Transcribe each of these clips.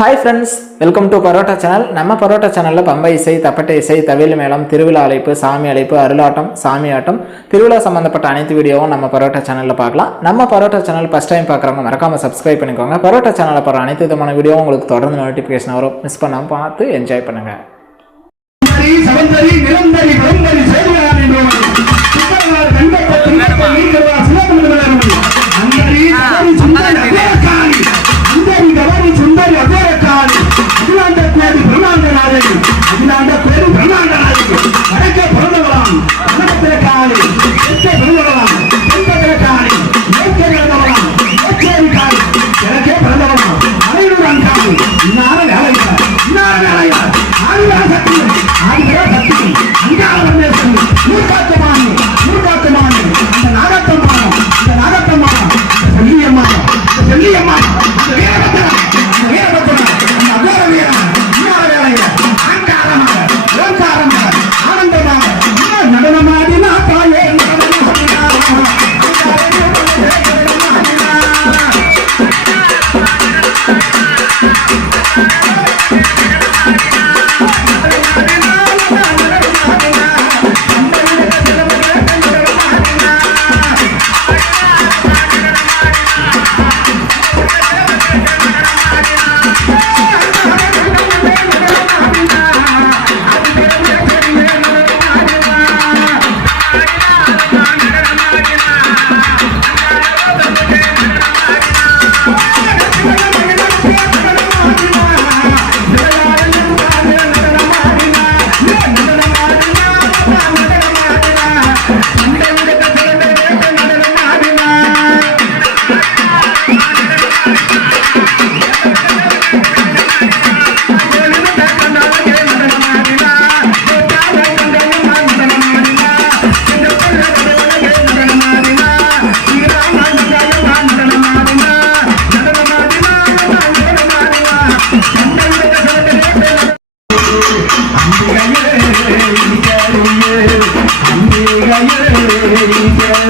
Hi friends welcome to Parotta channel நம்ம பரோட்டா சேனலில் பம்பை இசை தப்பட்டை இசை தவில் மேளம் திருவிழா அழைப்பு சாமி அழைப்பு அருளாட்டம் சாமி ஆட்டம் திருவிழா சம்மந்தப்பட்ட அனைத்து வீடியோவும் நம்ம பரோட்டா சேனலில் பார்க்கலாம். நம்ம பரோட்டா சேனல் ஃபஸ்ட் டைம் பார்க்குறவங்க மறக்காமல் சப்ஸ்கிரைப் பண்ணிக்கோங்க. பரோட்டா சேனலில் போகிற அனைத்து விதமான வீடியோவும் உங்களுக்கு தொடர்ந்து நோட்டிஃபிகேஷன் வரும். மிஸ் பண்ணாமல் பார்த்து என்ஜாய் பண்ணுங்கள் 这什么时啊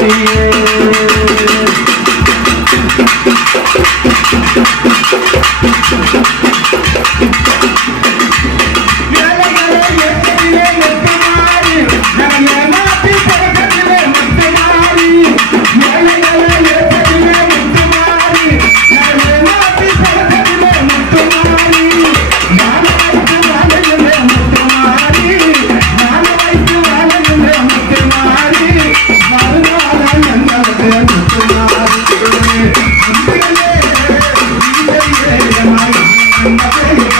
yeah